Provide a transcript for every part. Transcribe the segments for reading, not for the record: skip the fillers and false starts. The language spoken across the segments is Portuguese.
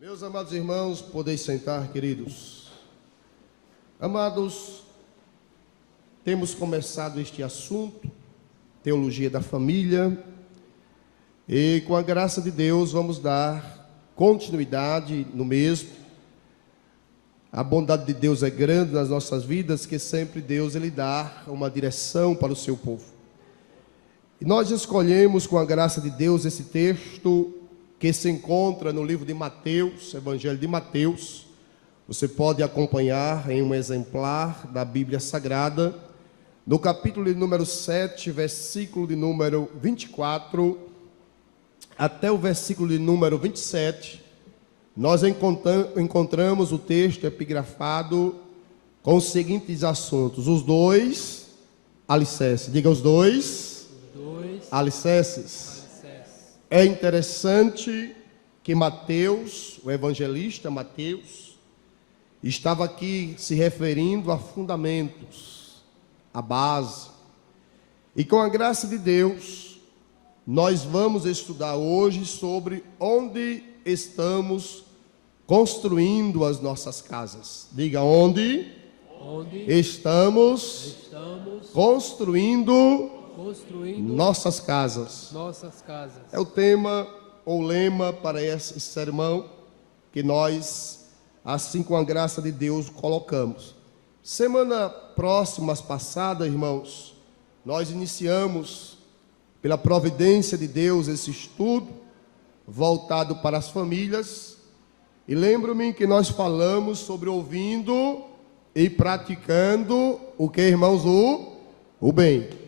Meus amados irmãos, podeis sentar, queridos. Amados, temos começado este assunto, teologia da família, e com a graça de Deus vamos dar continuidade no mesmo. A bondade de Deus é grande nas nossas vidas, que sempre Deus ele dá uma direção para o seu povo. E nós escolhemos com a graça de Deus esse texto que se encontra no livro de Mateus, Evangelho de Mateus. Você pode acompanhar em um exemplar da Bíblia Sagrada, no capítulo de número 7, versículo de número 24, até o versículo de número 27, nós encontramos o texto epigrafado com os seguintes assuntos: os dois alicerces. Diga os dois alicerces. É interessante que Mateus, o evangelista Mateus, estava aqui se referindo a fundamentos, a base. E com a graça de Deus, nós vamos estudar hoje sobre onde estamos construindo as nossas casas. Diga onde estamos construindo nossas casas. É o tema ou lema para esse sermão que nós, assim com a graça de Deus, colocamos. Semana passada, irmãos, nós iniciamos, pela providência de Deus, esse estudo voltado para as famílias. E lembro-me que nós falamos sobre ouvindo e praticando o que, irmãos? O bem.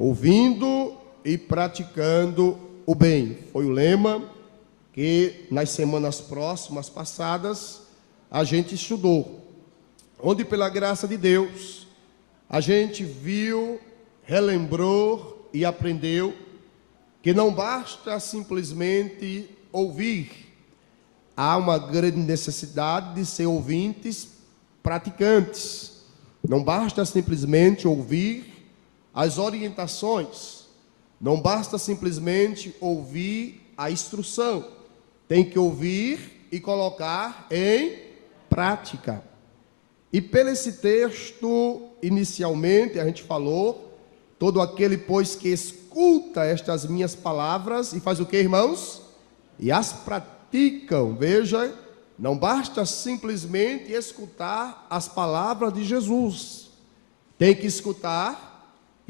Ouvindo e praticando o bem. Foi o lema que nas semanas passadas a gente estudou. Onde pela graça de Deus a gente viu, relembrou e aprendeu que não basta simplesmente ouvir. Há uma grande necessidade de ser ouvintes praticantes. Não basta simplesmente ouvir as orientações, não basta simplesmente ouvir a instrução, tem que ouvir e colocar em prática. E pelo esse texto, inicialmente, a gente falou, todo aquele, pois, que escuta estas minhas palavras e faz o que, irmãos? E as praticam. Veja, não basta simplesmente escutar as palavras de Jesus, tem que escutar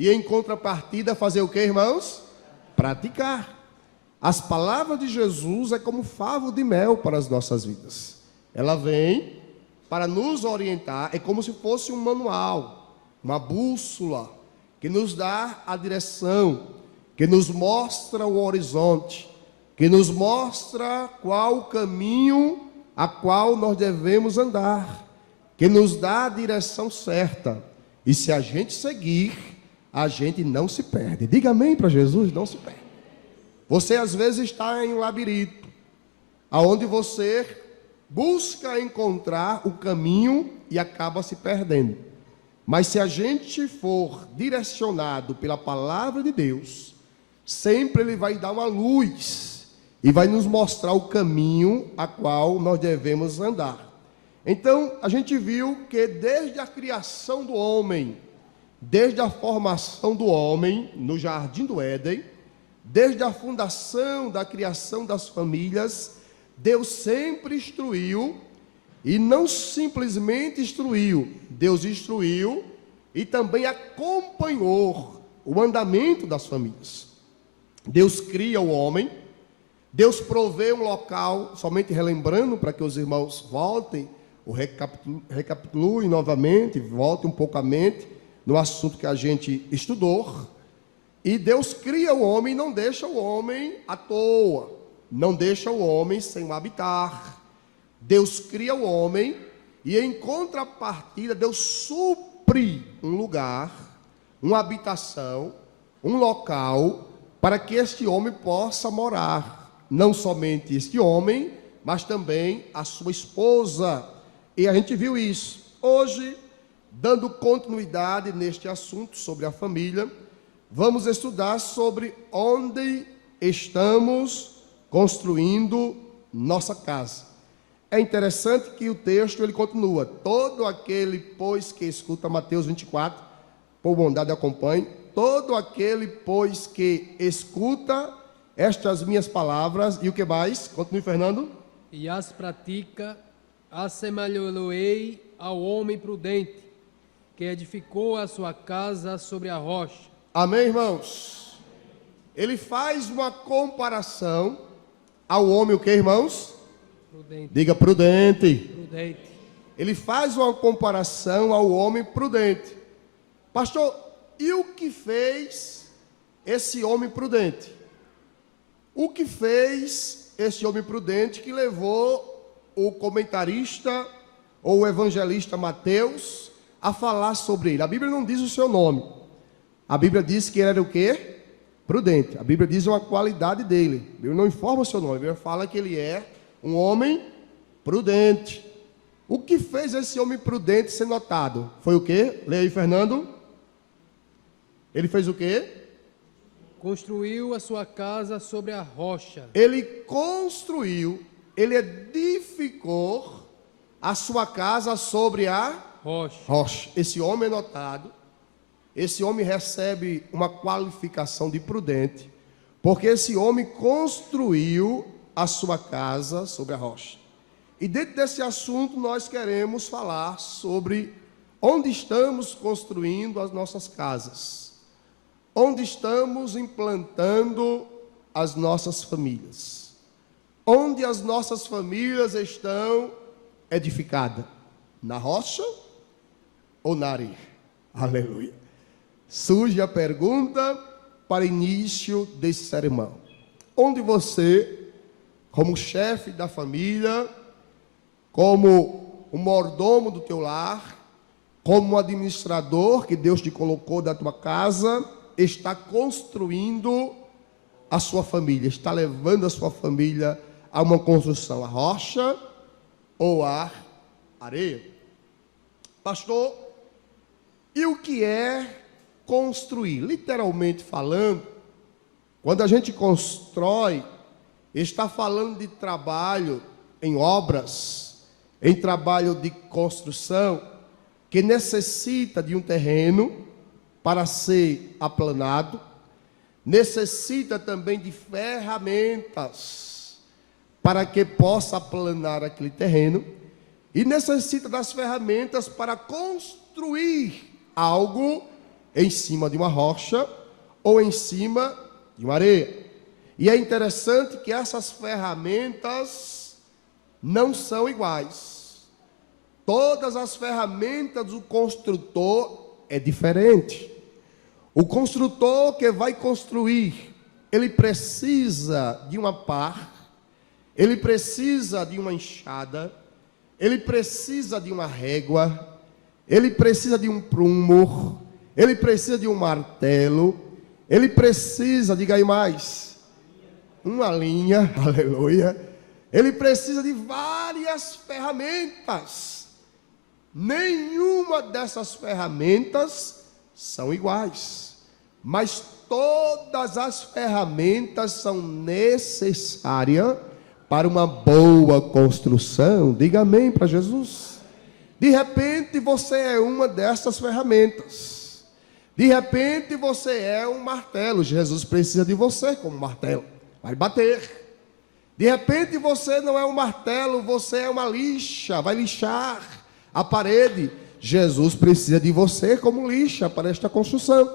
e em contrapartida fazer o que, irmãos? Praticar. As palavras de Jesus é como favo de mel para as nossas vidas. Ela vem para nos orientar, é como se fosse um manual, uma bússola, que nos dá a direção, que nos mostra o horizonte, que nos mostra qual o caminho a qual nós devemos andar, que nos dá a direção certa. E se a gente seguir, a gente não se perde. Diga amém para Jesus, não se perde. Você às vezes está em um labirinto, aonde você busca encontrar o caminho e acaba se perdendo. Mas se a gente for direcionado pela palavra de Deus, sempre Ele vai dar uma luz e vai nos mostrar o caminho a qual nós devemos andar. Então, a gente viu que desde a criação do homem, desde a formação do homem no jardim do Éden, desde a fundação da criação das famílias, Deus sempre instruiu, e não simplesmente instruiu, Deus instruiu e também acompanhou o andamento das famílias. Deus cria o homem, Deus provê um local, somente relembrando para que os irmãos voltem, ou recapitulem novamente, voltem um pouco a mente, no assunto que a gente estudou. E Deus cria o homem e não deixa o homem à toa, não deixa o homem sem um habitar. Deus cria o homem e em contrapartida Deus supre um lugar, uma habitação, um local para que este homem possa morar. Não somente este homem, mas também a sua esposa. E a gente viu isso. Hoje, dando continuidade neste assunto sobre a família, vamos estudar sobre onde estamos construindo nossa casa. É interessante que o texto ele continua. Todo aquele, pois, que escuta, Mateus 24, por bondade acompanhe. Todo aquele, pois, que escuta estas minhas palavras, e o que mais? Continue, Fernando. E as pratica, assemelhá-lo-ei ao homem prudente, que edificou a sua casa sobre a rocha. Amém, irmãos? Ele faz uma comparação ao homem, o que, irmãos? Prudente. Diga prudente. Prudente. Ele faz uma comparação ao homem prudente. Pastor, e o que fez esse homem prudente? O que fez esse homem prudente que levou o comentarista ou o evangelista Mateus a falar sobre ele? A Bíblia não diz o seu nome. A Bíblia diz que ele era o quê? Prudente. A Bíblia diz uma qualidade dele. A Bíblia não informa o seu nome. A Bíblia fala que ele é um homem prudente. O que fez esse homem prudente ser notado? Foi o quê? Leia aí, Fernando. Ele fez o quê? Construiu a sua casa sobre a rocha. Ele construiu, ele edificou a sua casa sobre a rocha. Esse homem é notado. Esse homem recebe uma qualificação de prudente, porque esse homem construiu a sua casa sobre a rocha. E dentro desse assunto nós queremos falar sobre onde estamos construindo as nossas casas, onde estamos implantando as nossas famílias, onde as nossas famílias estão edificadas, na rocha ou na areia? Aleluia. Surge a pergunta para início desse sermão: onde você, como chefe da família, como o mordomo do teu lar, como um administrador que Deus te colocou da tua casa, está construindo a sua família, está levando a sua família a uma construção, a rocha ou a areia? Pastor, e o que é construir? Literalmente falando, quando a gente constrói, está falando de trabalho em obras, em trabalho de construção, que necessita de um terreno para ser aplanado, necessita também de ferramentas para que possa aplanar aquele terreno, e necessita das ferramentas para construir algo em cima de uma rocha ou em cima de uma areia. E é interessante que essas ferramentas não são iguais. Todas as ferramentas do construtor é diferente. O construtor que vai construir, ele precisa de uma pá, ele precisa de uma enxada, ele precisa de uma régua, ele precisa de um prumo, ele precisa de um martelo, ele precisa, diga aí mais, uma linha, aleluia. Ele precisa de várias ferramentas. Nenhuma dessas ferramentas são iguais, mas todas as ferramentas são necessárias para uma boa construção. Diga amém para Jesus. De repente você é uma dessas ferramentas. De repente você é um martelo. Jesus precisa de você como martelo. Vai bater. De repente você não é um martelo, você é uma lixa, vai lixar a parede. Jesus precisa de você como lixa para esta construção.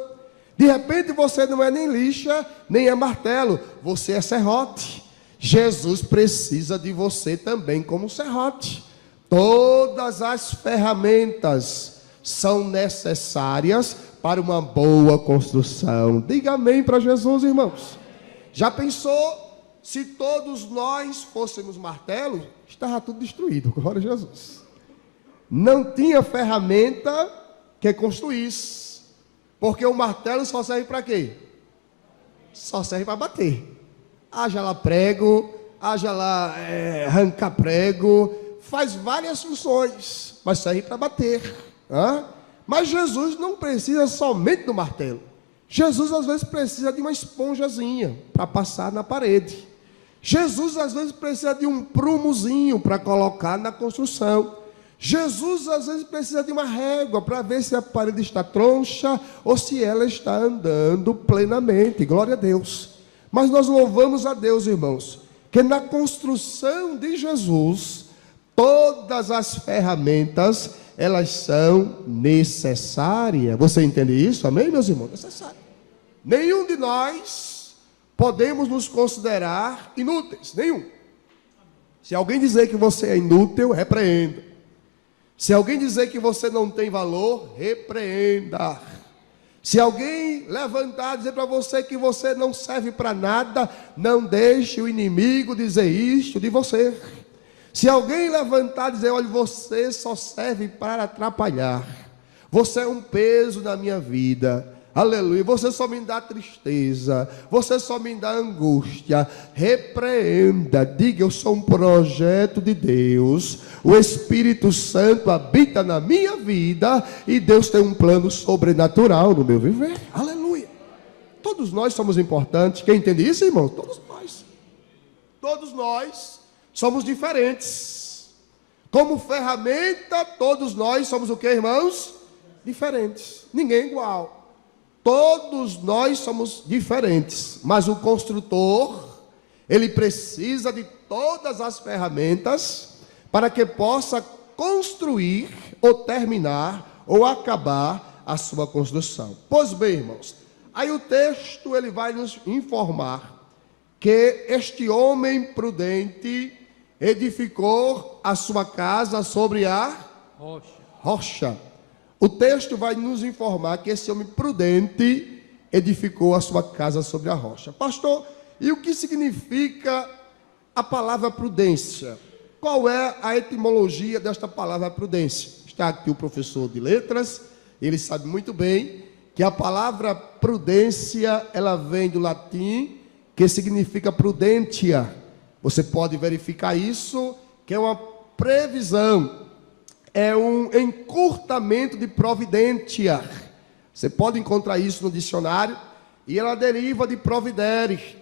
De repente você não é nem lixa, nem é martelo, você é serrote. Jesus precisa de você também como serrote. Todas as ferramentas são necessárias para uma boa construção. Diga amém para Jesus, irmãos. Já pensou? Se todos nós fôssemos martelo, estava tudo destruído, glória a Jesus. Não tinha ferramenta que construísse, porque o martelo só serve para quê? Só serve para bater. Haja lá prego, haja lá arrancar prego, faz várias funções, mas serve para bater. Mas Jesus não precisa somente do martelo. Jesus às vezes precisa de uma esponjazinha para passar na parede. Jesus às vezes precisa de um prumozinho para colocar na construção. Jesus às vezes precisa de uma régua para ver se a parede está troncha ou se ela está andando plenamente. Glória a Deus. Mas nós louvamos a Deus, irmãos, que na construção de Jesus, todas as ferramentas, elas são necessárias. Você entende isso? Amém, meus irmãos? Necessário. Nenhum de nós podemos nos considerar inúteis. Nenhum. Se alguém dizer que você é inútil, repreenda. Se alguém dizer que você não tem valor, repreenda. Se alguém levantar e dizer para você que você não serve para nada, não deixe o inimigo dizer isto de você. Se alguém levantar e dizer, olha, você só serve para atrapalhar, você é um peso na minha vida, aleluia, você só me dá tristeza, você só me dá angústia, repreenda, diga, eu sou um projeto de Deus, o Espírito Santo habita na minha vida e Deus tem um plano sobrenatural no meu viver, aleluia. Todos nós somos importantes, quem entende isso, irmão? Todos nós somos diferentes. Como ferramenta, todos nós somos o que, irmãos? Diferentes. Ninguém é igual. Todos nós somos diferentes. Mas o construtor, ele precisa de todas as ferramentas para que possa construir, ou terminar, ou acabar a sua construção. Pois bem, irmãos, aí o texto ele vai nos informar que este homem prudente edificou a sua casa sobre a rocha. O texto vai nos informar que esse homem prudente edificou a sua casa sobre a rocha. Pastor, e o que significa a palavra prudência? Qual é a etimologia desta palavra prudência? Está aqui o professor de letras, ele sabe muito bem que a palavra prudência, ela vem do latim, que significa prudentia. Você pode verificar isso, que é uma previsão, é um encurtamento de providentia. Você pode encontrar isso no dicionário, e ela deriva de providere.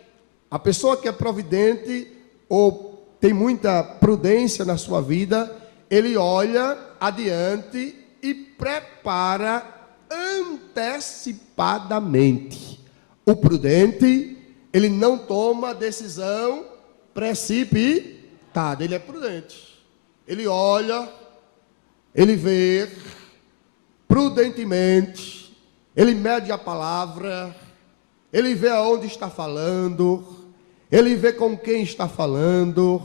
A pessoa que é providente, ou tem muita prudência na sua vida, ele olha adiante e prepara antecipadamente. O prudente, ele não toma decisão precipitada, ele é prudente. Ele olha, ele vê prudentemente, ele mede a palavra, ele vê aonde está falando, ele vê com quem está falando,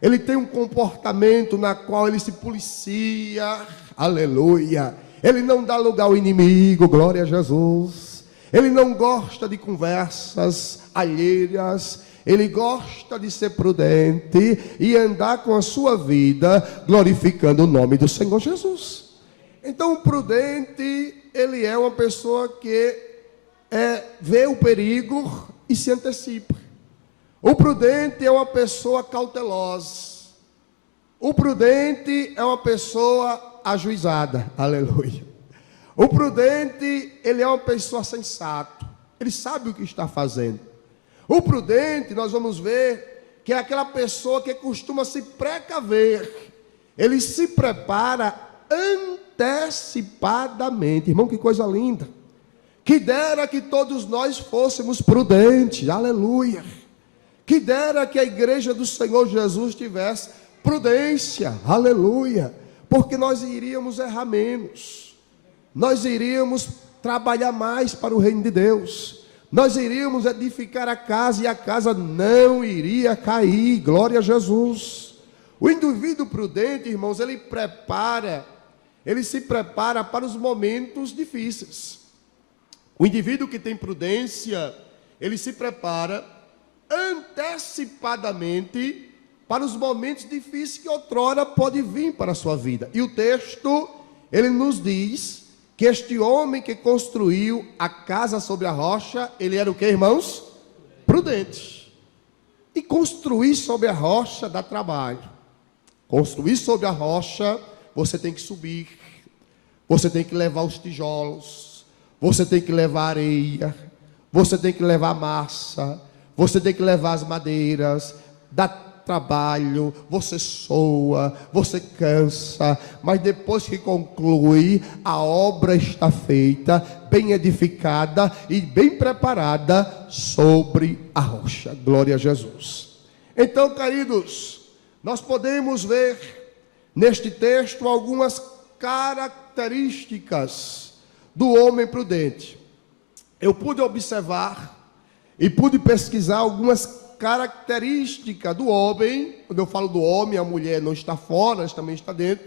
ele tem um comportamento na qual ele se policia, aleluia. Ele não dá lugar ao inimigo, glória a Jesus. Ele não gosta de conversas alheias, ele gosta de ser prudente e andar com a sua vida glorificando o nome do Senhor Jesus. Então o prudente, ele é uma pessoa que vê o perigo e se antecipa. O prudente é uma pessoa cautelosa. O prudente é uma pessoa ajuizada. Aleluia. O prudente, ele é uma pessoa sensata. Ele sabe o que está fazendo. O prudente, nós vamos ver, que é aquela pessoa que costuma se precaver. Ele se prepara antecipadamente. Irmão, que coisa linda. Que dera que todos nós fôssemos prudentes. Aleluia. Que dera que a igreja do Senhor Jesus tivesse prudência, aleluia, porque nós iríamos errar menos, nós iríamos trabalhar mais para o reino de Deus, nós iríamos edificar a casa e a casa não iria cair, glória a Jesus. O indivíduo prudente, irmãos, ele se prepara para os momentos difíceis. O indivíduo que tem prudência, ele se prepara antecipadamente para os momentos difíceis que outrora pode vir para a sua vida. E o texto, ele nos diz que este homem que construiu a casa sobre a rocha, ele era o que, irmãos? Prudente. E construir sobre a rocha dá trabalho. Construir sobre a rocha, você tem que subir, você tem que levar os tijolos, você tem que levar areia, você tem que levar massa, você tem que levar as madeiras, dá trabalho, você soa, você cansa, mas depois que conclui, a obra está feita, bem edificada e bem preparada sobre a rocha. Glória a Jesus. Então, queridos, nós podemos ver neste texto algumas características do homem prudente. Eu pude observar e pude pesquisar algumas características do homem. Quando eu falo do homem, a mulher não está fora, ela também está dentro,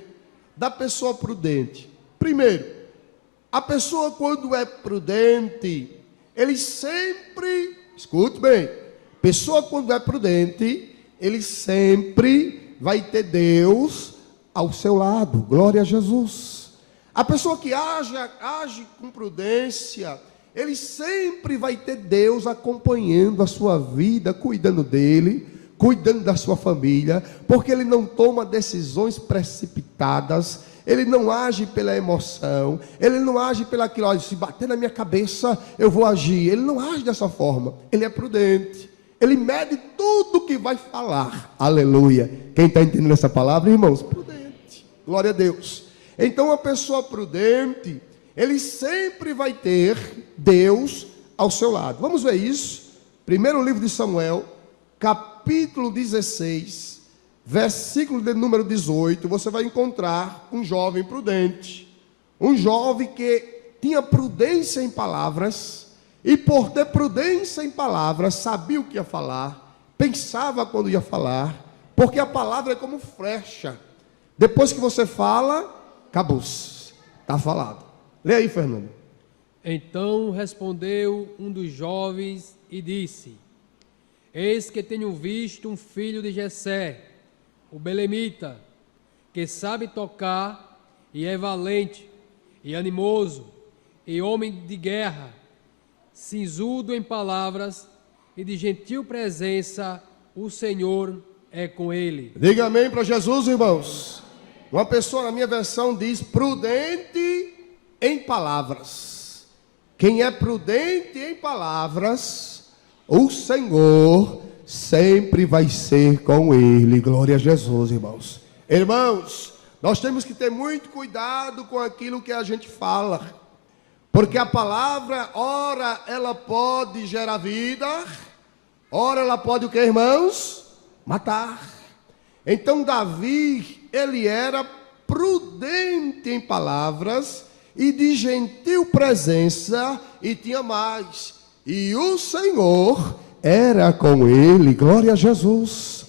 da pessoa prudente. Primeiro, a pessoa quando é prudente, ele sempre, escute bem, pessoa quando é prudente, ele sempre vai ter Deus ao seu lado. Glória a Jesus. A pessoa que age com prudência, ele sempre vai ter Deus acompanhando a sua vida, cuidando dele, cuidando da sua família, porque ele não toma decisões precipitadas, ele não age pela emoção, ele não age pelaquilo, olha, se bater na minha cabeça, eu vou agir. Ele não age dessa forma, ele é prudente, ele mede tudo que vai falar. Aleluia. Quem está entendendo essa palavra, irmãos? Prudente, glória a Deus. Então, uma pessoa prudente, ele sempre vai ter Deus ao seu lado. Vamos ver isso. Primeiro livro de Samuel, capítulo 16, versículo de número 18, você vai encontrar um jovem prudente. Um jovem que tinha prudência em palavras, e por ter prudência em palavras, sabia o que ia falar, pensava quando ia falar, porque a palavra é como flecha. Depois que você fala, acabou-se, está falado. Lê aí, Fernando. Então respondeu um dos jovens e disse: Eis que tenho visto um filho de Jessé, o belemita, que sabe tocar e é valente e animoso e homem de guerra, sisudo em palavras e de gentil presença, o Senhor é com ele. Diga amém para Jesus, irmãos. Uma pessoa, na minha versão, diz prudente em palavras. Quem é prudente em palavras, o Senhor sempre vai ser com ele. Glória a Jesus, irmãos. Irmãos, nós temos que ter muito cuidado com aquilo que a gente fala, porque a palavra, ora ela pode gerar vida, ora ela pode o que, irmãos? Matar. Então Davi, ele era prudente em palavras e de gentil presença, e tinha mais, e o Senhor era com ele. Glória a Jesus.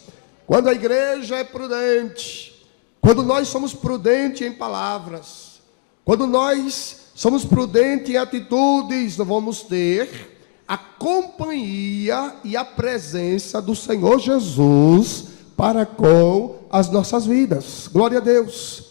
Quando a igreja é prudente, quando nós somos prudentes em palavras, quando nós somos prudentes em atitudes, nós vamos ter a companhia e a presença do Senhor Jesus para com as nossas vidas. Glória a Deus.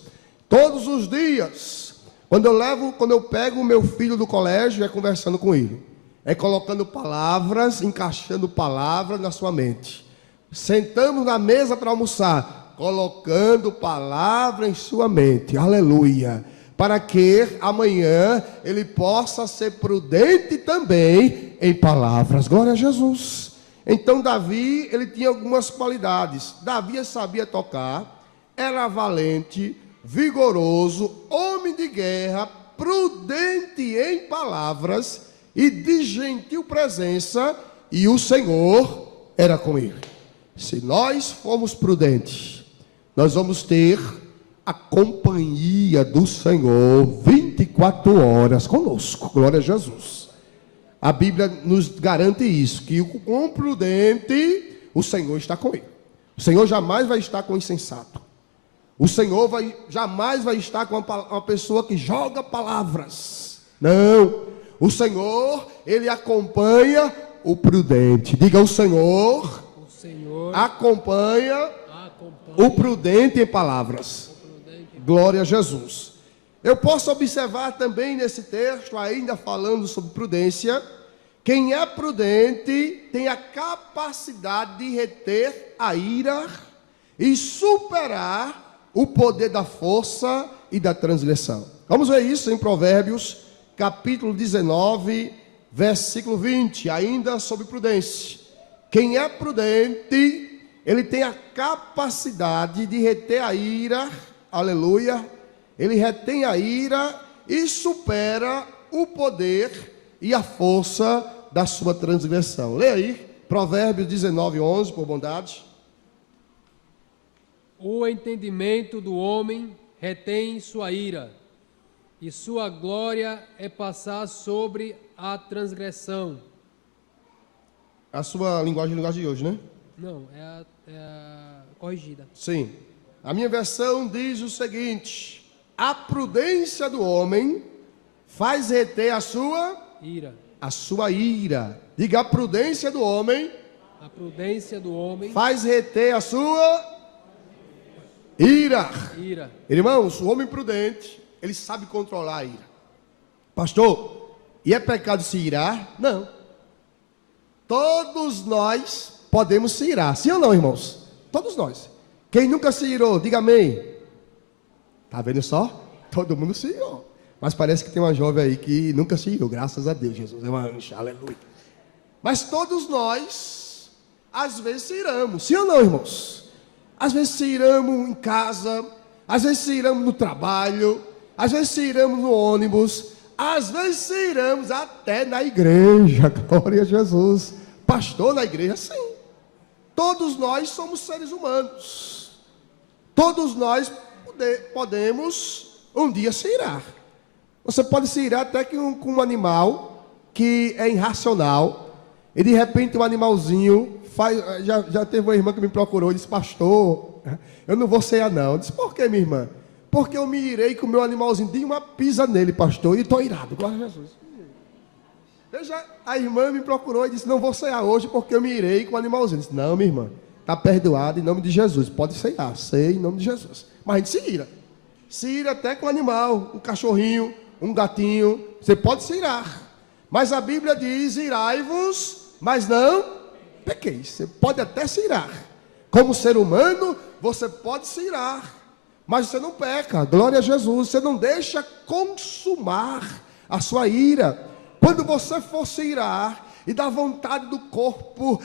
Todos os dias, quando eu pego o meu filho do colégio, é conversando com ele, é colocando palavras, encaixando palavras na sua mente. Sentamos na mesa para almoçar, colocando palavra em sua mente. Aleluia. Para que amanhã ele possa ser prudente também em palavras. Glória a Jesus. Então Davi, ele tinha algumas qualidades. Davi sabia tocar, era valente, vigoroso, homem de guerra, prudente em palavras e de gentil presença, e o Senhor era com ele. Se nós formos prudentes, nós vamos ter a companhia do Senhor 24 horas conosco. Glória a Jesus. A Bíblia nos garante isso, que com o prudente, o Senhor está com ele. O Senhor jamais vai estar com o insensato. O Senhor jamais vai estar com uma pessoa que joga palavras. Não. O Senhor, ele acompanha o prudente. Diga, o Senhor acompanha o prudente em palavras. Glória a Jesus. Eu posso observar também nesse texto, ainda falando sobre prudência, quem é prudente tem a capacidade de reter a ira e superar o poder da força e da transgressão. Vamos ver isso em Provérbios, capítulo 19, versículo 20, ainda sobre prudência. Quem é prudente ele tem a capacidade de reter a ira, aleluia, ele retém a ira e supera o poder e a força da sua transgressão. Leia aí, Provérbios 19:11, por bondade. O entendimento do homem retém sua ira, e sua glória é passar sobre a transgressão. A sua linguagem de hoje, né? Não, é a corrigida. Sim. A minha versão diz o seguinte: a prudência do homem faz reter a sua ira. A sua ira. Diga, a prudência do homem. A prudência do homem Faz reter a sua ira. ira. Irmãos, o homem prudente, ele sabe controlar a ira. Pastor, e é pecado se irar? Não. Todos nós podemos se irar. Sim ou não, irmãos? Todos nós. Quem nunca se irou, diga amém. Tá vendo só? Todo mundo se irou. Mas parece que tem uma jovem aí que nunca se irou. Graças a Deus, Jesus é uma anjo, aleluia. Mas todos nós, às vezes se iramos. Sim ou não, irmãos? Às vezes se iramos em casa, às vezes se iramos no trabalho, às vezes se iramos no ônibus, às vezes se iramos até na igreja. Glória a Jesus. Pastor na igreja, sim. Todos nós somos seres humanos. Todos nós podemos um dia se irar. Você pode se irar até com um animal que é irracional. E de repente um animalzinho faz. Já teve uma irmã que me procurou e disse: pastor, eu não vou ceiar não. Eu disse: por que, minha irmã? Porque eu me irei com o meu animalzinho, dei uma pisa nele, pastor, e estou irado. Glória a Jesus. Veja, a irmã me procurou e disse: não vou ceiar hoje porque eu me irei com o animalzinho. Eu disse: não, minha irmã, está perdoado em nome de Jesus, pode ceiar, sei em nome de Jesus. Mas a gente se ira até com o animal, um cachorrinho, um gatinho, você pode se irar. Mas a Bíblia diz: irai-vos, mas não pequeis. Você pode até se irar. Como ser humano, você pode se irar, mas você não peca. Glória a Jesus. Você não deixa consumar a sua ira. Quando você for se irar e dá vontade do corpo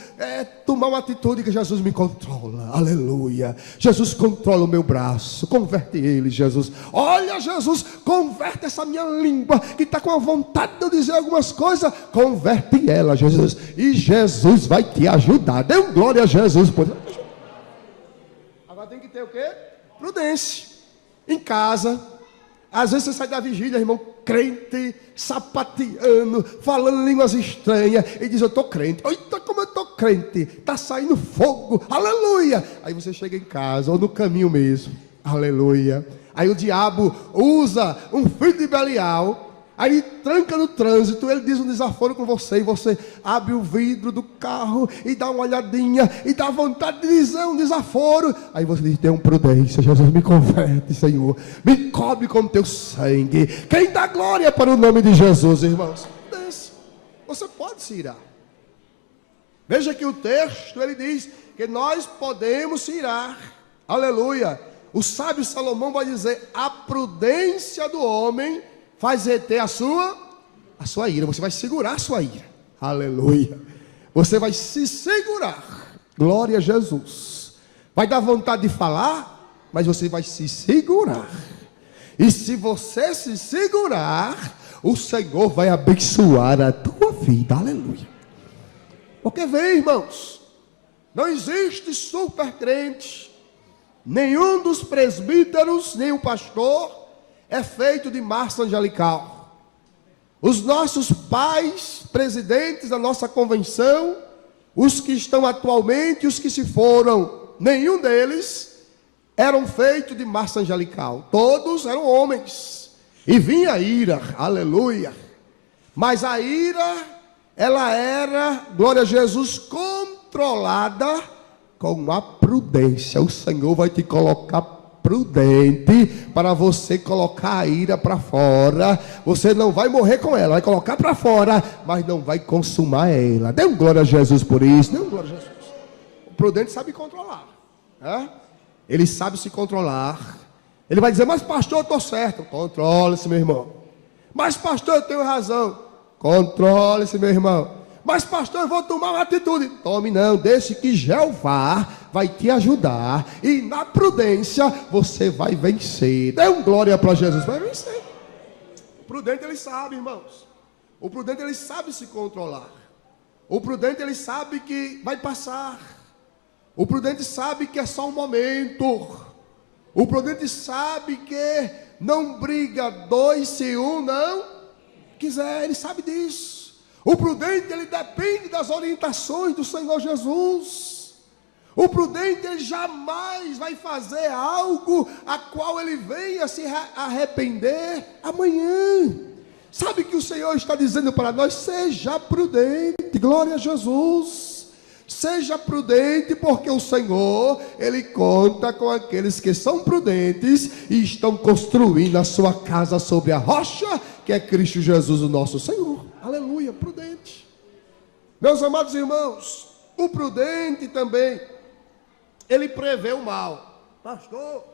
tomar uma atitude, que Jesus me controla, aleluia, Jesus controla o meu braço, converte ele, Jesus, olha Jesus, converte essa minha língua, que está com a vontade de eu dizer algumas coisas, converte ela, Jesus, e Jesus vai te ajudar. Dê um glória a Jesus. Agora tem que ter o quê? Prudência. Em casa, às vezes você sai da vigília, irmão, crente, sapateando, falando línguas estranhas, e diz: eu estou crente. Eita, como eu estou crente, está saindo fogo, aleluia. Aí você chega em casa, ou no caminho mesmo, aleluia. Aí o diabo usa um filho de Belial, aí ele tranca no trânsito, ele diz um desaforo com você, e você abre o vidro do carro e dá uma olhadinha, e dá vontade de dizer um desaforo. Aí você diz: tenha prudência, Jesus, me converte, Senhor, me cobre com teu sangue. Quem dá glória para o nome de Jesus, irmãos? Você pode se irar. Veja que o texto, ele diz que nós podemos se irar, aleluia. O sábio Salomão vai dizer: a prudência do homem faz reter a sua ira. Você vai segurar a sua ira. Aleluia. Você vai se segurar. Glória a Jesus. Vai dar vontade de falar, mas você vai se segurar. E se você se segurar, o Senhor vai abençoar a tua vida. Aleluia. Porque vem, irmãos, não existe super crente. Nenhum dos presbíteros, nem o pastor é feito de massa angelical. Os nossos pais, presidentes da nossa convenção, os que estão atualmente, os que se foram, nenhum deles eram feitos de massa angelical. Todos eram homens. E vinha a ira, aleluia. Mas a ira, ela era, glória a Jesus, controlada com a prudência. O Senhor vai te colocar prudente para você colocar a ira para fora. Você não vai morrer com ela, vai colocar para fora, mas não vai consumar ela. Dê um glória a Jesus por isso. Dê um glória a Jesus. O prudente sabe controlar, né? Ele sabe se controlar. Ele vai dizer: mas pastor, eu estou certo. Controle-se, meu irmão. Mas pastor, eu tenho razão. Controle-se, meu irmão. Mas pastor, eu vou tomar uma atitude. Tome não, deixe que Jeová vai te ajudar. E na prudência você vai vencer. Dê um glória para Jesus, vai vencer. O prudente ele sabe, irmãos. O prudente ele sabe se controlar. O prudente ele sabe que vai passar. O prudente sabe que é só um momento. O prudente sabe que não briga dois se um não quiser. Ele sabe disso. O prudente, ele depende das orientações do Senhor Jesus. O prudente, ele jamais vai fazer algo a qual ele venha se arrepender amanhã. Sabe que o Senhor está dizendo para nós? Seja prudente, glória a Jesus. Seja prudente, porque o Senhor, ele conta com aqueles que são prudentes e estão construindo a sua casa sobre a rocha, que é Cristo Jesus, o nosso Senhor. Aleluia, prudente. Meus amados irmãos, o prudente também, ele prevê o mal. Pastor,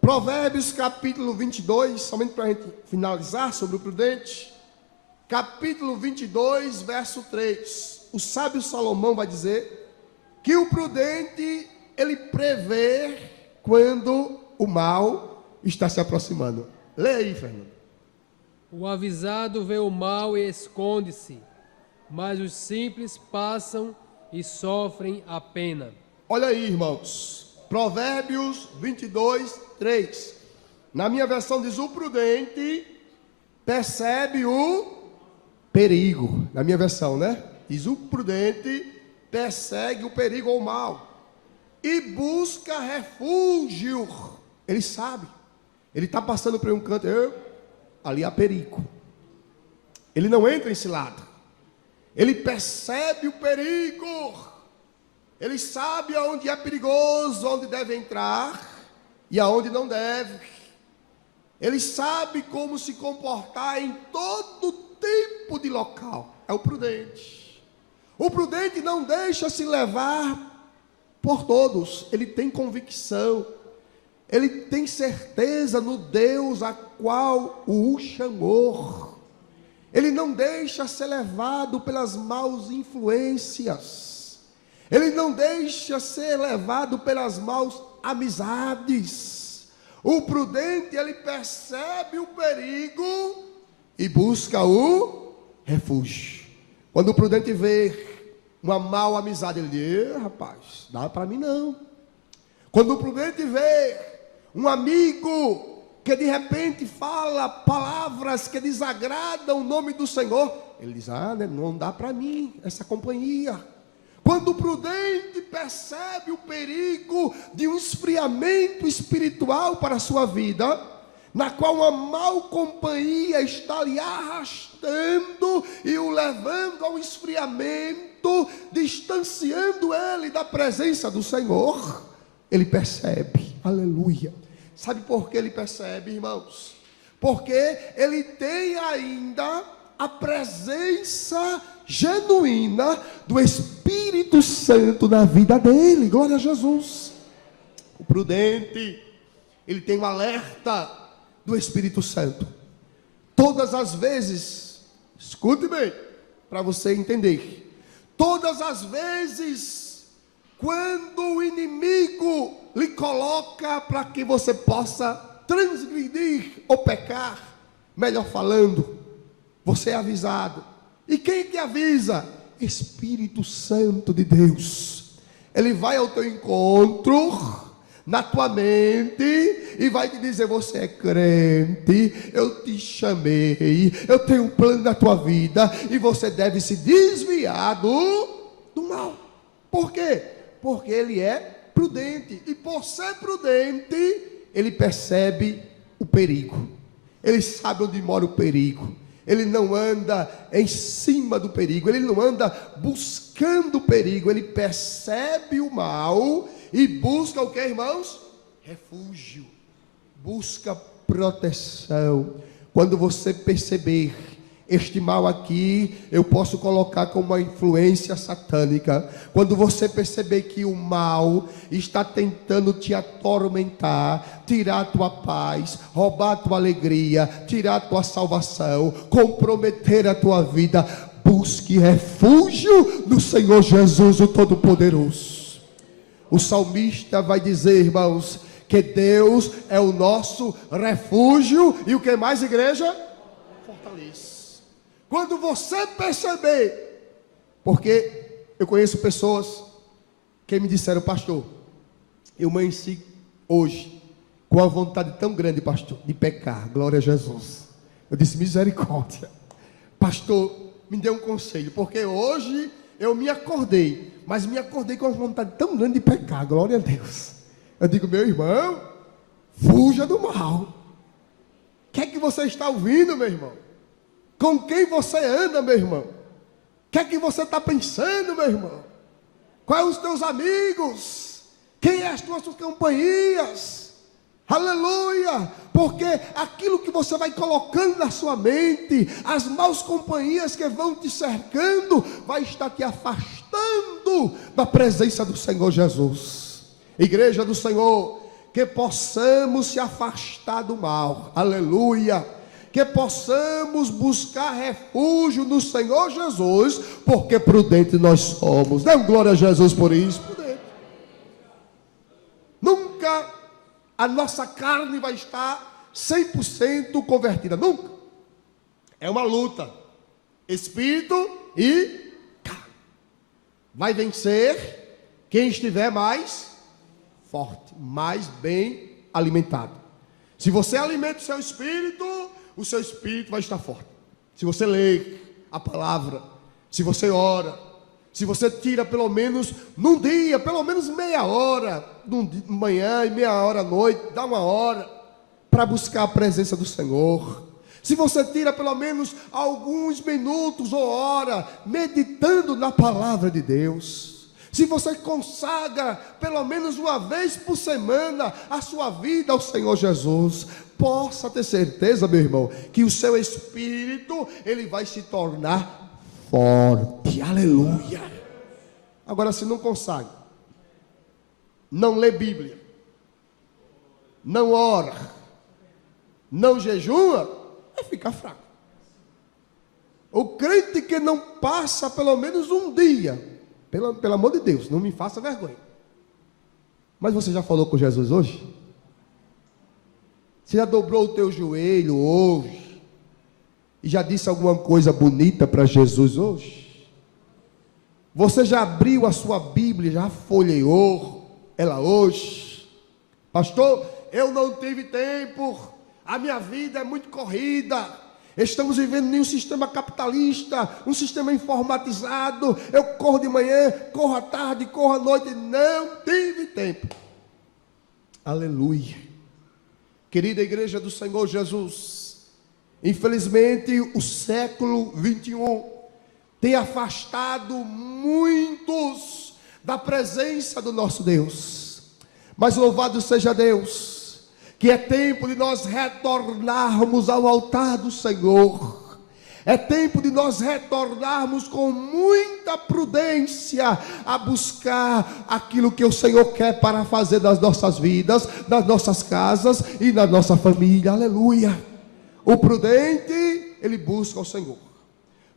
Provérbios capítulo 22, somente para a gente finalizar sobre o prudente. Capítulo 22, verso 3. O sábio Salomão vai dizer que o prudente, ele prevê quando o mal está se aproximando. Leia aí, Fernando. O avisado vê o mal e esconde-se, mas os simples passam e sofrem a pena. Olha aí, irmãos. Provérbios 22, 3. Na minha versão diz: o prudente percebe o perigo. Na minha versão, né? Diz: o prudente persegue o perigo ou o mal e busca refúgio. Ele sabe. Ele está passando por um canto. Ali há perigo. Ele não entra em cilada. Ele percebe o perigo. Ele sabe aonde é perigoso, onde deve entrar e aonde não deve. Ele sabe como se comportar em todo tipo de local. É o prudente. O prudente não deixa se levar por todos. Ele tem convicção. Ele tem certeza no Deus a qual o chamou. Ele não deixa ser levado pelas maus influências. Ele não deixa ser levado pelas maus amizades. O prudente, ele percebe o perigo e busca o refúgio. Quando o prudente vê uma mal amizade, ele diz: rapaz, dá para mim não. Quando o prudente vê um amigo que de repente fala palavras que desagradam o nome do Senhor, ele diz: não dá para mim essa companhia. Quando o prudente percebe o perigo de um esfriamento espiritual para a sua vida, na qual uma mal companhia está lhe arrastando e o levando ao esfriamento, distanciando ele da presença do Senhor, ele percebe. Aleluia. Sabe por que ele percebe, irmãos? Porque ele tem ainda a presença genuína do Espírito Santo na vida dele. Glória a Jesus. O prudente, ele tem um alerta do Espírito Santo. Todas as vezes, escute bem, para você entender. Todas as vezes, quando o inimigo lhe coloca para que você possa transgredir ou pecar, melhor falando, você é avisado. E quem que avisa? Espírito Santo de Deus. Ele vai ao teu encontro, na tua mente, e vai te dizer: você é crente, eu te chamei, eu tenho um plano na tua vida, e você deve se desviar do mal. Por quê? Porque ele é prudente, e por ser prudente, ele percebe o perigo, ele sabe onde mora o perigo, ele não anda em cima do perigo, ele não anda buscando o perigo, ele percebe o mal e busca o que, irmãos? Refúgio, busca proteção. Quando você perceber Este mal aqui eu posso colocar como uma influência satânica. Quando você perceber que o mal está tentando te atormentar, tirar a tua paz, roubar a tua alegria, tirar a tua salvação, comprometer a tua vida, busque refúgio no Senhor Jesus, o Todo-Poderoso. O salmista vai dizer, irmãos, que Deus é o nosso refúgio e o que mais, igreja? Fortaleza. Quando você perceber, porque eu conheço pessoas que me disseram, pastor, eu amanheci hoje com a vontade tão grande, pastor, de pecar, glória a Jesus. Eu disse, misericórdia, pastor, me dê um conselho, porque hoje eu me acordei, mas me acordei com a vontade tão grande de pecar, glória a Deus. Eu digo, meu irmão, fuja do mal. O que é que você está ouvindo, meu irmão? Com quem você anda, meu irmão? O que é que você está pensando, meu irmão? Quais os teus amigos? Quem é as tuas companhias? Aleluia! Porque aquilo que você vai colocando na sua mente, as maus companhias que vão te cercando, vai estar te afastando da presença do Senhor Jesus. Igreja do Senhor, que possamos se afastar do mal. Aleluia! Que possamos buscar refúgio no Senhor Jesus, porque prudente nós somos. Dê glória a Jesus por isso. Prudente. Nunca a nossa carne vai estar 100% convertida. Nunca. É uma luta. Espírito e carne. Vai vencer quem estiver mais forte, mais bem alimentado. Se você alimenta o seu espírito vai estar forte. Se você lê a palavra, se você ora, se você tira pelo menos num dia, pelo menos meia hora, de manhã e meia hora à noite, dá uma hora para buscar a presença do Senhor. Se você tira pelo menos alguns minutos ou hora meditando na palavra de Deus. Se você consagra pelo menos uma vez por semana a sua vida ao Senhor Jesus, possa ter certeza, meu irmão, que o seu espírito, ele vai se tornar forte. Aleluia. Agora, se não consagra, não lê Bíblia, não ora, não jejua, vai ficar fraco. O crente que não passa pelo menos um dia, pelo amor de Deus, não me faça vergonha. Mas você já falou com Jesus hoje? Você já dobrou o teu joelho hoje? E já disse alguma coisa bonita para Jesus hoje? Você já abriu a sua Bíblia, já folheou ela hoje? Pastor, eu não tive tempo, a minha vida é muito corrida. Estamos vivendo em um sistema capitalista, um sistema informatizado. Eu corro de manhã, corro à tarde, corro à noite. Não tive tempo. Aleluia. Querida igreja do Senhor Jesus, infelizmente o século 21 tem afastado muitos da presença do nosso Deus. Mas louvado seja Deus, que é tempo de nós retornarmos ao altar do Senhor. É tempo de nós retornarmos com muita prudência a buscar aquilo que o Senhor quer para fazer nas nossas vidas, nas nossas casas e na nossa família. Aleluia. O prudente, ele busca o Senhor.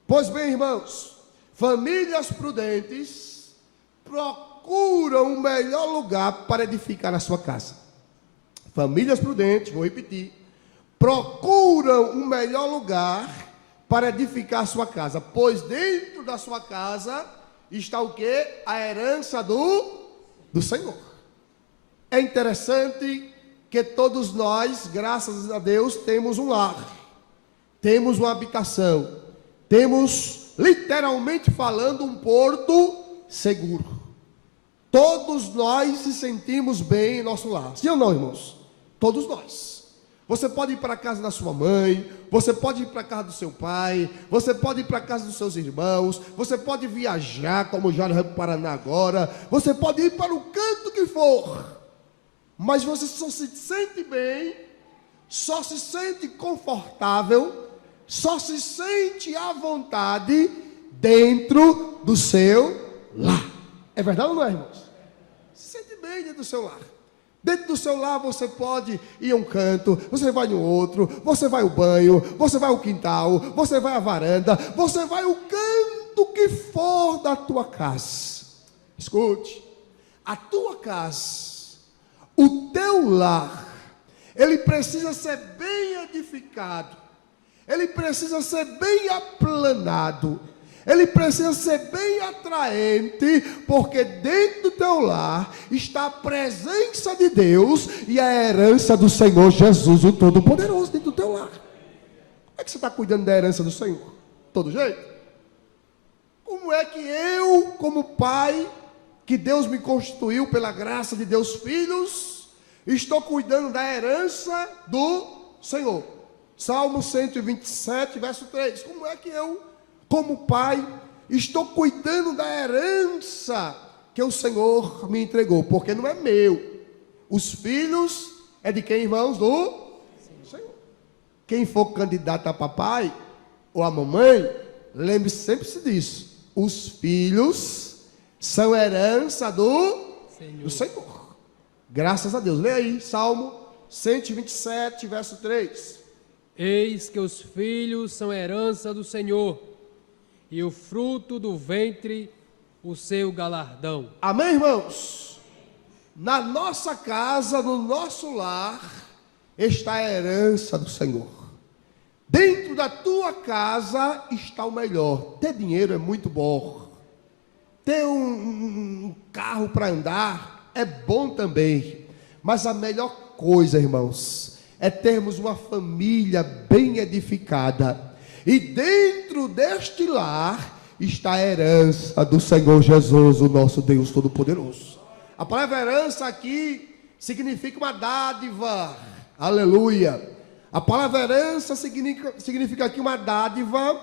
Pois bem, irmãos, famílias prudentes procuram o melhor lugar para edificar a sua casa. Famílias prudentes, vou repetir, procuram um melhor lugar para edificar a sua casa, pois dentro da sua casa está o que? A herança do Senhor. É interessante que todos nós, graças a Deus, temos um lar, temos uma habitação, temos, literalmente falando, um porto seguro. Todos nós se sentimos bem em nosso lar, sim ou não, irmãos? Todos nós. Você pode ir para a casa da sua mãe, você pode ir para a casa do seu pai, você pode ir para a casa dos seus irmãos, você pode viajar, como já no Paraná agora, você pode ir para o canto que for, mas você só se sente bem, só se sente confortável só se sente à vontade dentro do seu lar. É verdade ou não é, irmãos? Se sente bem dentro do seu lar. Dentro do seu lar você pode ir a um canto, você vai no outro, você vai ao banho, você vai ao quintal, você vai à varanda, você vai ao canto que for da tua casa. Escute, a tua casa, o teu lar, ele precisa ser bem edificado, ele precisa ser bem aplanado, ele precisa ser bem atraente, porque dentro do teu lar está a presença de Deus e a herança do Senhor Jesus, o Todo-Poderoso, dentro do teu lar. Como é que você está cuidando da herança do Senhor? Todo jeito? Como é que eu, como pai, que Deus me constituiu pela graça de Deus, filhos, estou cuidando da herança do Senhor? Salmo 127, verso 3. Como é que eu, como pai, estou cuidando da herança que o Senhor me entregou? Porque não é meu. Os filhos é de quem, irmãos? Do Senhor. Quem for candidato a papai ou a mamãe, lembre-se sempre disso. Os filhos são herança do Senhor. Graças a Deus. Leia aí, Salmo 127, verso 3. Eis que os filhos são herança do Senhor, e o fruto do ventre, o seu galardão. Amém, irmãos? Na nossa casa, no nosso lar, está a herança do Senhor. Dentro da tua casa está o melhor. Ter dinheiro é muito bom. Ter um carro para andar é bom também. Mas a melhor coisa, irmãos, é termos uma família bem edificada. E dentro deste lar está a herança do Senhor Jesus, o nosso Deus Todo-Poderoso. A palavra herança aqui significa uma dádiva. Aleluia. A palavra herança significa aqui uma dádiva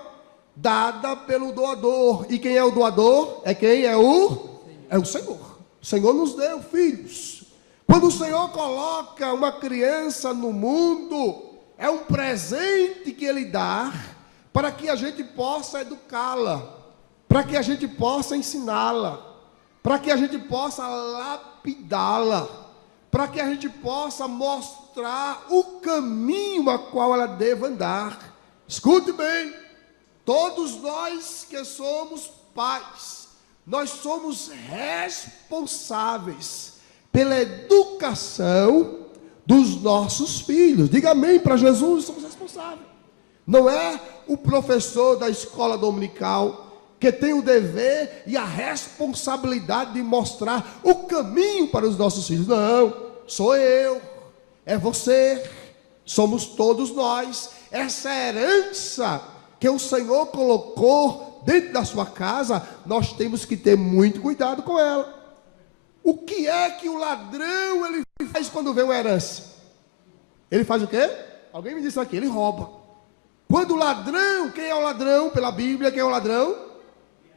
dada pelo doador. E quem é o doador? É quem? É o Senhor. O Senhor nos deu filhos. Quando o Senhor coloca uma criança no mundo, é um presente que Ele dá para que a gente possa educá-la, para que a gente possa ensiná-la, para que a gente possa lapidá-la, para que a gente possa mostrar o caminho a qual ela deve andar. Escute bem, todos nós que somos pais, nós somos responsáveis pela educação dos nossos filhos. Diga amém para Jesus, somos responsáveis. Não é o professor da escola dominical que tem o dever e a responsabilidade de mostrar o caminho para os nossos filhos. Não, sou eu, é você, somos todos nós. Essa herança que o Senhor colocou dentro da sua casa, nós temos que ter muito cuidado com ela. O que é que o ladrão ele faz quando vê uma herança? Ele faz o quê? Alguém me disse aqui, ele rouba. Quando o ladrão, quem é o ladrão? Pela Bíblia, quem é o ladrão?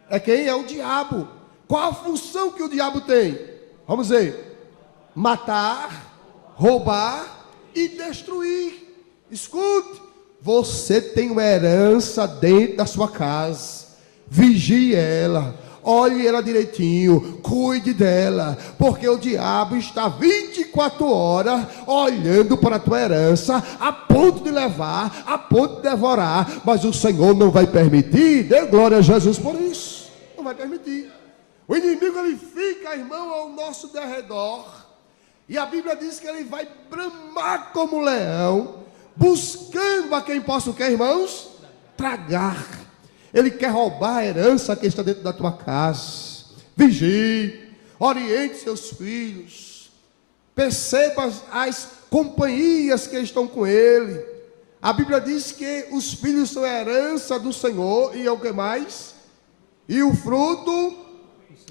É quem? É o diabo. Qual a função que o diabo tem? Vamos ver. Matar, roubar e destruir. Escute, você tem uma herança dentro da sua casa. Vigie ela. Olhe ela direitinho, cuide dela, porque o diabo está 24 horas olhando para a tua herança, a ponto de levar, a ponto de devorar, mas o Senhor não vai permitir. Dê glória a Jesus por isso, não vai permitir. O inimigo ele fica, irmão, ao nosso derredor, e a Bíblia diz que ele vai bramar como leão, buscando a quem possa o que, irmãos? Tragar. Ele quer roubar a herança que está dentro da tua casa. Vigie, oriente seus filhos, perceba as companhias que estão com ele. A Bíblia diz que os filhos são herança do Senhor, e é o que mais? E o fruto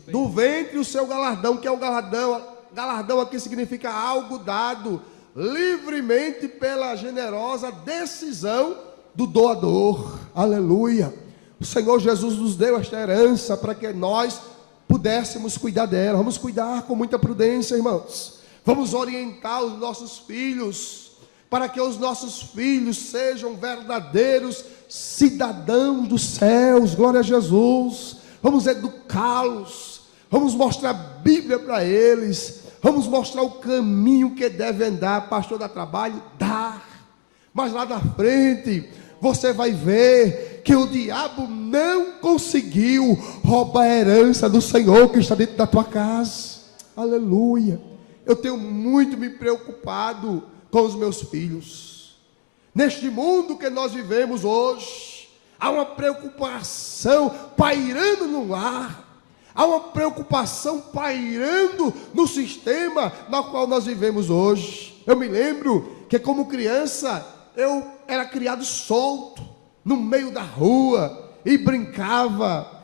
do ventre, o seu galardão. Que é o galardão? Galardão aqui significa algo dado livremente pela generosa decisão do doador. Aleluia. O Senhor Jesus nos deu esta herança para que nós pudéssemos cuidar dela. Vamos cuidar com muita prudência, irmãos. Vamos orientar os nossos filhos, para que os nossos filhos sejam verdadeiros cidadãos dos céus, glória a Jesus. Vamos educá-los, vamos mostrar a Bíblia para eles, vamos mostrar o caminho que deve andar. Pastor, dá trabalho? Dá, mas lá na frente você vai ver que o diabo não conseguiu roubar a herança do Senhor que está dentro da tua casa. Aleluia. Eu tenho muito me preocupado com os meus filhos. Neste mundo que nós vivemos hoje, há uma preocupação pairando no lar, há uma preocupação pairando no sistema no qual nós vivemos hoje. Eu me lembro que como criança, eu era criado solto, no meio da rua, e brincava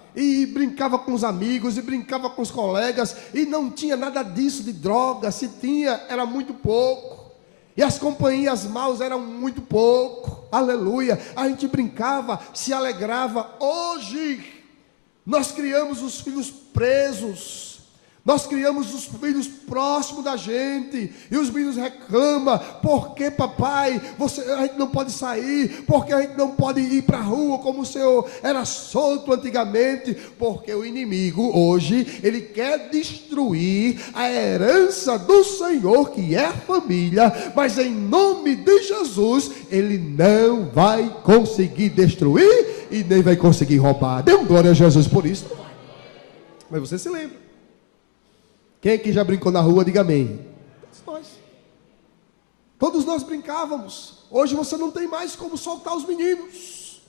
com os amigos, e brincava com os colegas, e não tinha nada disso de droga. Se tinha, era muito pouco, e as companhias maus eram muito pouco. Aleluia, a gente brincava, se alegrava. Hoje, nós criamos os filhos presos, nós criamos os filhos próximos da gente, e os meninos reclamam: por que, papai, a gente não pode sair? Porque a gente não pode ir para a rua como o Senhor era solto antigamente? Porque o inimigo hoje, ele quer destruir a herança do Senhor, que é a família, mas em nome de Jesus, ele não vai conseguir destruir e nem vai conseguir roubar. Dê glória a Jesus por isso. Mas você se lembra? Quem aqui já brincou na rua, diga amém. Todos nós brincávamos. Hoje você não tem mais como soltar os meninos.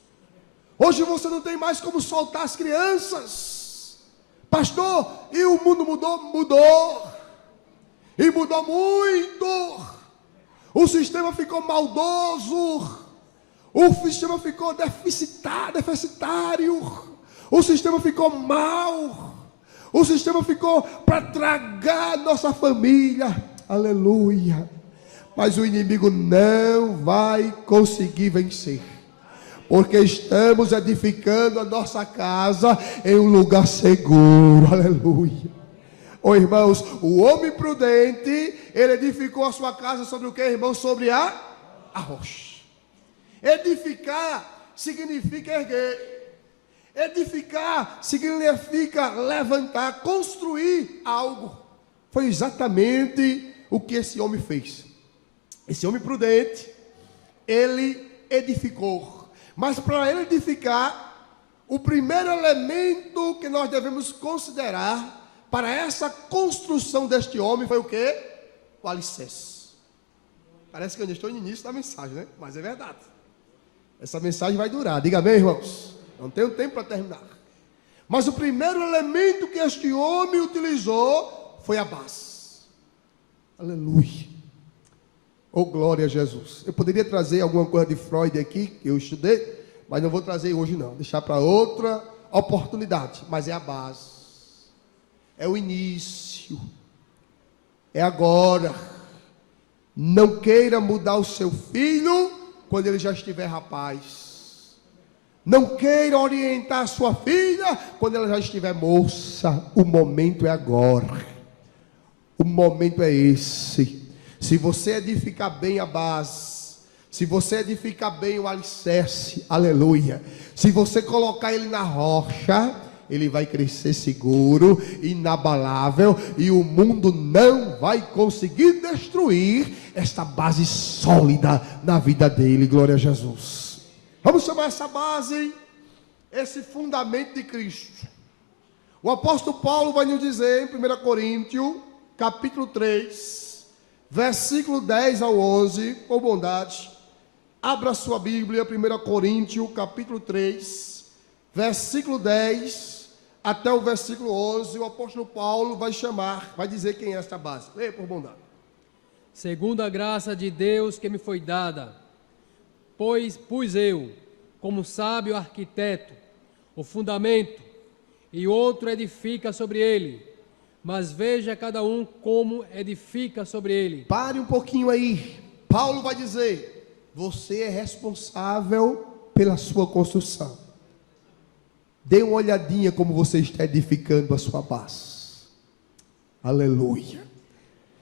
Hoje você não tem mais como soltar as crianças. Pastor, e o mundo mudou? Mudou. E mudou muito. O sistema ficou maldoso. O sistema ficou deficitário. O sistema ficou mau. O sistema ficou para tragar nossa família. Aleluia. Mas o inimigo não vai conseguir vencer, porque estamos edificando a nossa casa em um lugar seguro. Aleluia. Oh, irmãos, o homem prudente, ele edificou a sua casa sobre o que, irmãos? Sobre a rocha. Edificar significa erguer. Edificar significa levantar, construir algo. Foi exatamente o que esse homem fez. Esse homem prudente, ele edificou. Mas para ele edificar, o primeiro elemento que nós devemos considerar para essa construção deste homem foi o quê? O alicerce. Parece que eu ainda estou no início da mensagem, né? Mas é verdade. Essa mensagem vai durar. Diga amém, irmãos. Não tenho tempo para terminar. Mas o primeiro elemento que este homem utilizou foi a base. Aleluia. Oh, glória a Jesus. Eu poderia trazer alguma coisa de Freud aqui, que eu estudei, mas não vou trazer hoje não. Deixar para outra oportunidade. Mas é a base. É o início. É agora. Não queira mudar o seu filho quando ele já estiver rapaz. Não queira orientar a sua filha quando ela já estiver moça. O momento é agora. O momento é esse. Se você edificar bem a base, se você edificar bem o alicerce, aleluia. Se você colocar ele na rocha, ele vai crescer seguro, inabalável, e o mundo não vai conseguir destruir esta base sólida na vida dele. Glória a Jesus. Vamos chamar essa base, esse fundamento de Cristo. O apóstolo Paulo vai nos dizer em 1 Coríntios, capítulo 3, versículo 10 ao 11, por bondade, abra sua Bíblia, 1 Coríntios, capítulo 3, versículo 10 até o versículo 11, o apóstolo Paulo vai dizer quem é esta base. Leia por bondade. Segundo a graça de Deus que me foi dada, pus eu, como sábio arquiteto, o fundamento, e outro edifica sobre ele, mas veja cada um como edifica sobre ele. Pare um pouquinho aí. Paulo vai dizer: você é responsável pela sua construção. Dê uma olhadinha como você está edificando a sua base. Aleluia.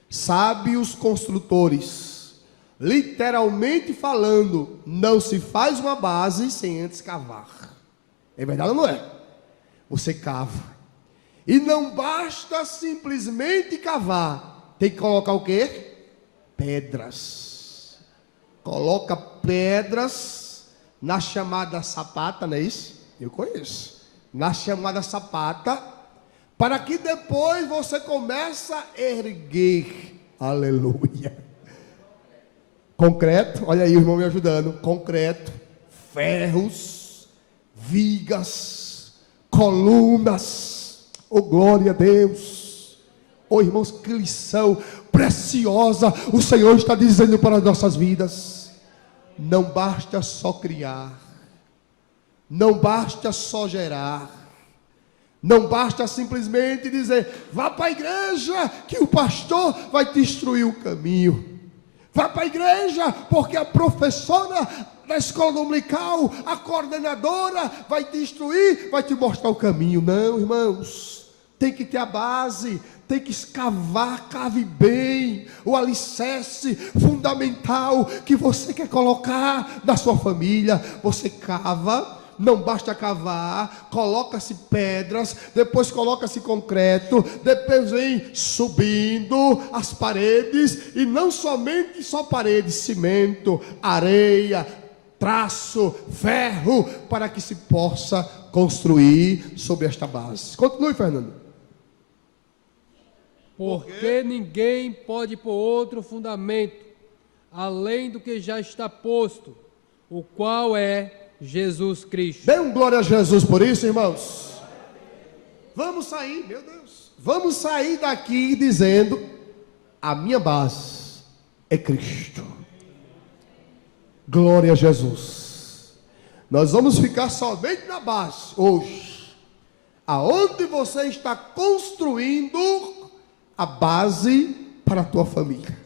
Sábios construtores Literalmente falando, não se faz uma base sem antes cavar. É verdade ou não é? Você cava. E não basta simplesmente cavar. Tem que colocar o quê? Pedras. Coloca pedras na chamada sapata, não é isso? Eu conheço. Na chamada sapata, para que depois você comece a erguer. Aleluia. Concreto, olha aí o irmão me ajudando. Concreto, ferros, vigas, colunas. Oh, glória a Deus. Oh, irmãos, que lição preciosa o Senhor está dizendo para as nossas vidas. Não basta só criar, não basta só gerar, não basta simplesmente dizer, vá para a igreja que o pastor vai te instruir o caminho. Vá para a igreja porque a professora da escola dominical, a coordenadora vai te instruir, vai te mostrar o caminho. Não, irmãos, tem que ter a base, tem que escavar, cave bem, o alicerce fundamental que você quer colocar na sua família. Você cava. Não basta cavar, coloca-se pedras, depois coloca-se concreto, depois vem subindo as paredes, e não somente só paredes, cimento, areia, traço, ferro, para que se possa construir sobre esta base. Continue, Fernando. Porque ninguém pode pôr outro fundamento, além do que já está posto, o qual é Jesus Cristo. Dê um glória a Jesus por isso, irmãos. Vamos sair, meu Deus. Vamos sair daqui dizendo: a minha base é Cristo. Glória a Jesus. Nós vamos ficar somente na base hoje, aonde você está construindo a base para a tua família.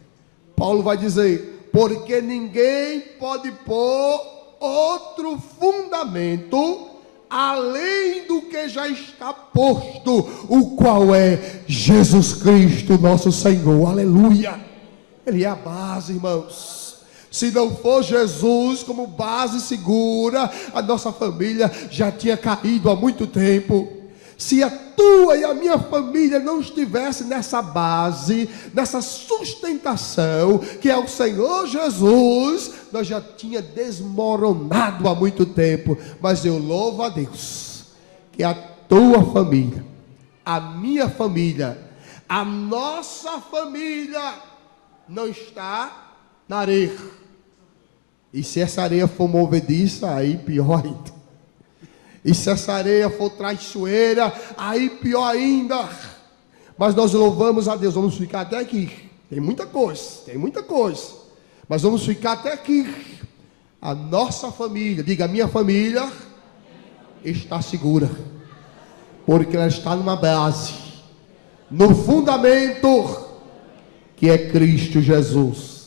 Paulo vai dizer: porque ninguém pode pôr outro fundamento além do que já está posto, o qual é Jesus Cristo, nosso Senhor. Aleluia. Ele é a base, irmãos. Se não for Jesus como base segura, a nossa família já tinha caído há muito tempo. Se a tua e a minha família não estivesse nessa base, nessa sustentação, que é o Senhor Jesus, nós já tinha desmoronado há muito tempo. Mas eu louvo a Deus, que a tua família, a minha família, a nossa família, não está na areia. E se essa areia for movediça, aí pior ainda. E se essa areia for traiçoeira, aí pior ainda. Mas nós louvamos a Deus, vamos ficar até aqui. Tem muita coisa. Mas vamos ficar até aqui. A nossa família, diga, a minha família está segura. Porque ela está numa base, no fundamento, que é Cristo Jesus.